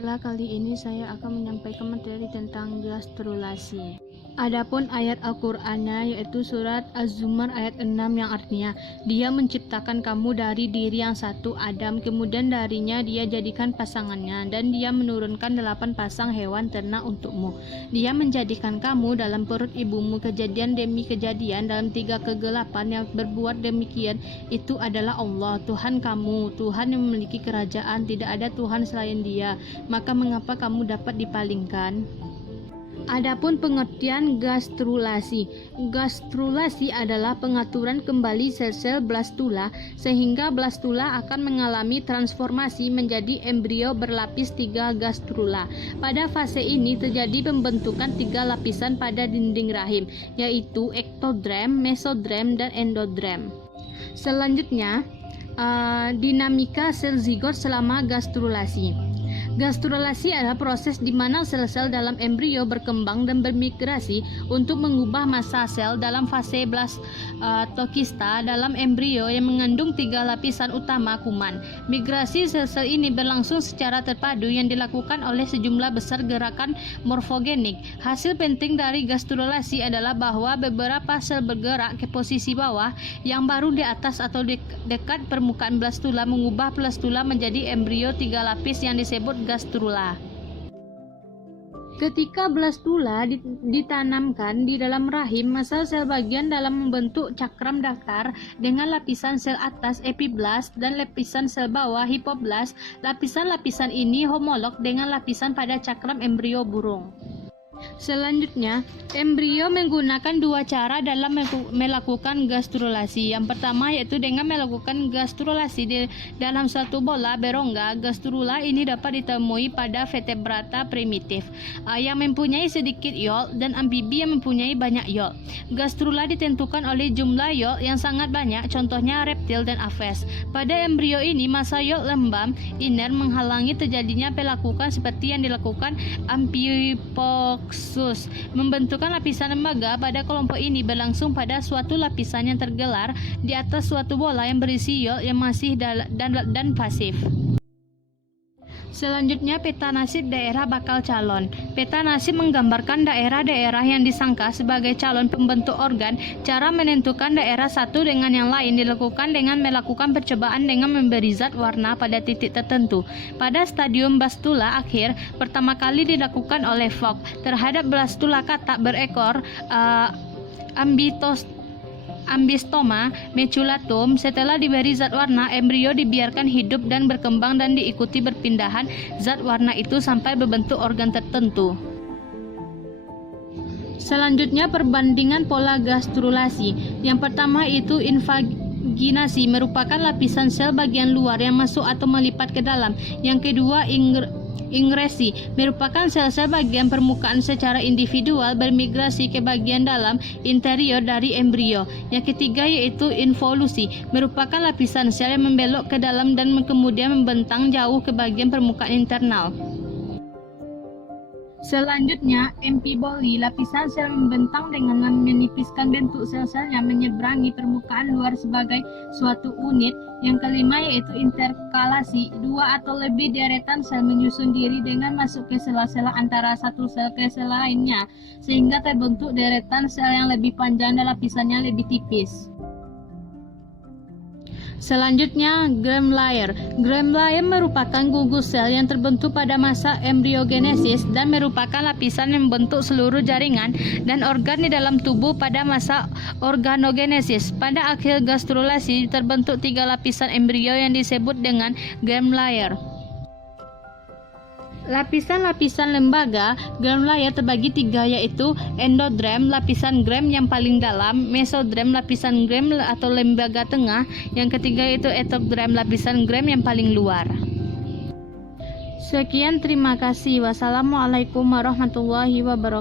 Kali ini saya akan menyampaikan materi tentang gastrulasi. Adapun ayat Al-Qur'annya yaitu surat Az-Zumar ayat 6 yang artinya Dia menciptakan kamu dari diri yang satu Adam, kemudian darinya Dia jadikan pasangannya, dan Dia menurunkan 8 pasang hewan ternak untukmu. Dia menjadikan kamu dalam perut ibumu kejadian demi kejadian dalam 3 kegelapan. Yang berbuat demikian itu adalah Allah, Tuhan kamu, Tuhan yang memiliki kerajaan, tidak ada Tuhan selain Dia. Maka mengapa kamu dapat dipalingkan? Adapun pengertian gastrulasi. Gastrulasi adalah pengaturan kembali sel-sel blastula sehingga blastula akan mengalami transformasi menjadi embrio berlapis 3 gastrula. Pada fase ini terjadi pembentukan 3 lapisan pada dinding rahim, yaitu ektodrem, mesodrem, dan endodrem. Selanjutnya, dinamika sel zigot selama gastrulasi. Gastrulasi adalah proses di mana sel-sel dalam embrio berkembang dan bermigrasi untuk mengubah massa sel dalam fase blastokista dalam embrio yang mengandung 3 lapisan utama kuman. Migrasi sel-sel ini berlangsung secara terpadu yang dilakukan oleh sejumlah besar gerakan morfogenik. Hasil penting dari gastrulasi adalah bahwa beberapa sel bergerak ke posisi bawah yang baru di atas atau dekat permukaan blastula, mengubah blastula menjadi embrio 3 lapis yang disebut gastrula. Ketika blastula ditanamkan di dalam rahim, massa sel bagian dalam membentuk cakram datar dengan lapisan sel atas epiblast dan lapisan sel bawah hipoblast. Lapisan-lapisan ini homolog dengan lapisan pada cakram embrio burung. Selanjutnya, embrio menggunakan 2 cara dalam melakukan gastrulasi. Yang pertama yaitu dengan melakukan gastrulasi di dalam satu bola berongga. Gastrula ini dapat ditemui pada vertebrata primitif yang mempunyai sedikit yolk dan amfibi yang mempunyai banyak yolk. Gastrula ditentukan oleh jumlah yolk yang sangat banyak, contohnya reptil dan aves. Pada embrio ini, massa yolk lembam iner menghalangi terjadinya pelakukan seperti yang dilakukan Amphipoxus. Membentukan lapisan lembaga pada kelompok ini berlangsung pada suatu lapisan yang tergelar di atas suatu bola yang berisi yolk yang masih dan pasif. Selanjutnya, peta nasib daerah bakal calon. Peta nasib menggambarkan daerah-daerah yang disangka sebagai calon pembentuk organ. Cara menentukan daerah satu dengan yang lain dilakukan dengan melakukan percobaan dengan memberi zat warna pada titik tertentu. Pada stadium blastula akhir, pertama kali dilakukan oleh Vogt terhadap blastula katak berekor Ambystoma maculatum. Setelah diberi zat warna, embrio dibiarkan hidup dan berkembang dan diikuti berpindahan zat warna itu sampai berbentuk organ tertentu. Selanjutnya, perbandingan pola gastrulasi. Yang pertama itu invaginasi, merupakan lapisan sel bagian luar yang masuk atau melipat ke dalam. Yang kedua, ingresi, merupakan sel-sel bagian permukaan secara individual bermigrasi ke bagian dalam interior dari embrio. Yang ketiga yaitu involusi, merupakan lapisan sel yang membelok ke dalam dan kemudian membentang jauh ke bagian permukaan internal. Selanjutnya, empiboli, lapisan sel membentang dengan menipiskan bentuk sel-selnya menyeberangi permukaan luar sebagai suatu unit. Yang kelima yaitu interkalasi, 2 atau lebih deretan sel menyusun diri dengan masuk ke sela-sela antara satu sel ke sel lainnya, sehingga terbentuk deretan sel yang lebih panjang dan lapisannya lebih tipis. Selanjutnya, germ layer. Germ layer merupakan gugus sel yang terbentuk pada masa embriogenesis dan merupakan lapisan yang membentuk seluruh jaringan dan organ di dalam tubuh pada masa organogenesis. Pada akhir gastrulasi terbentuk 3 lapisan embrio yang disebut dengan germ layer. Lapisan-lapisan lembaga germ layer terbagi 3 yaitu endodrem, lapisan germ yang paling dalam, mesodrem, lapisan germ atau lembaga tengah, yang ketiga yaitu ektodrem, lapisan germ yang paling luar. Sekian, terima kasih. Wassalamualaikum warahmatullahi wabarakatuh.